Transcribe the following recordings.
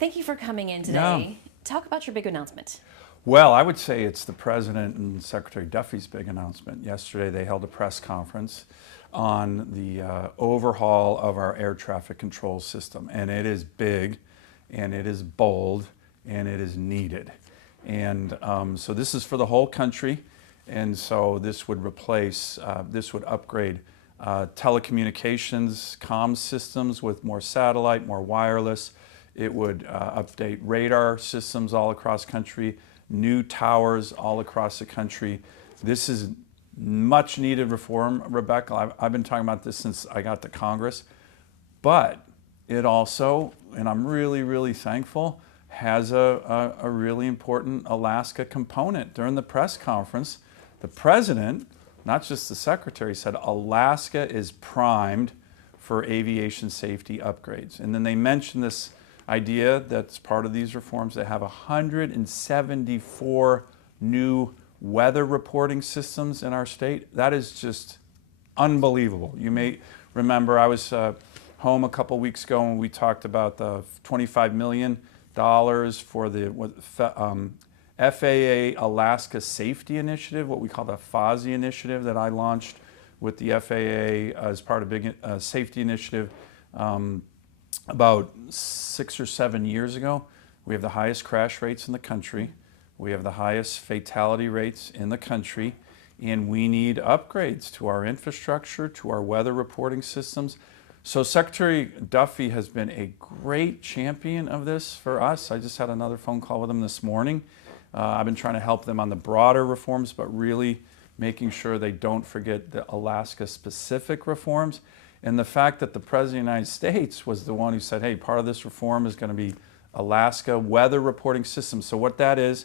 Thank you for coming in today. Yeah. Talk about your big announcement. Well, I would say it's the President and Secretary Duffy's big announcement. Yesterday they held a press conference on the overhaul of our air traffic control system. And it is big, and it is bold, and it is needed. And so this is for the whole country. And so this would upgrade telecommunications, comms systems with more satellite, more wireless. It would update radar systems all across country, new towers all across the country. This is much needed reform, Rebecca. I've been talking about this since I got to Congress. But it also, and I'm really, really thankful, has a really important Alaska component. During the press conference, the President, not just the Secretary, said Alaska is primed for aviation safety upgrades. And then they mentioned this idea that's part of these reforms. They have 174 new weather reporting systems in our state. That is just unbelievable. You may remember I was home a couple weeks ago and we talked about the $25 million for the FAA Alaska Safety Initiative, what we call the FOSI initiative that I launched with the FAA as part of a big safety initiative about 6 or 7 years ago. We have the highest crash rates in the country. We have the highest fatality rates in the country, and we need upgrades to our infrastructure, to our weather reporting systems. So Secretary Duffy has been a great champion of this for us. I just had another phone call with him this morning. I've been trying to help them on the broader reforms, but really making sure they don't forget the Alaska-specific reforms. And the fact that the President of the United States was the one who said, hey, part of this reform is going to be Alaska weather reporting systems. So what that is,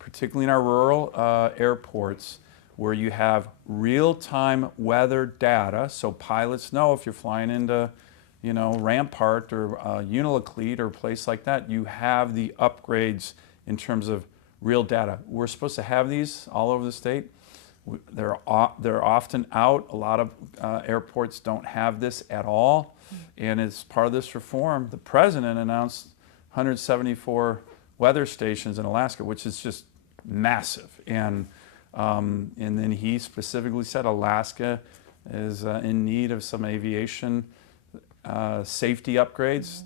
particularly in our rural airports, where you have real-time weather data, so pilots know if you're flying into, Rampart or Unalakleet or a place like that, you have the upgrades in terms of real data. We're supposed to have these all over the state. They're often out. A lot of airports don't have this at all. And as part of this reform, the President announced 174 weather stations in Alaska, which is just massive. And then he specifically said Alaska is in need of some aviation safety upgrades.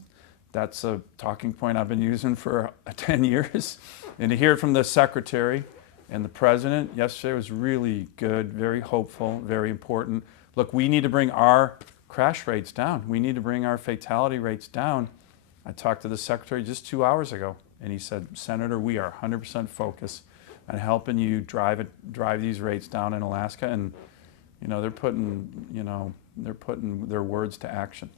That's a talking point I've been using for 10 years. And to hear it from the Secretary and the President yesterday was really good, very hopeful, very important. Look, we need to bring our crash rates down. We need to bring our fatality rates down. I talked to the Secretary just 2 hours ago, and he said, Senator, we are 100% focused on helping you drive these rates down in Alaska. And they're putting their words to action.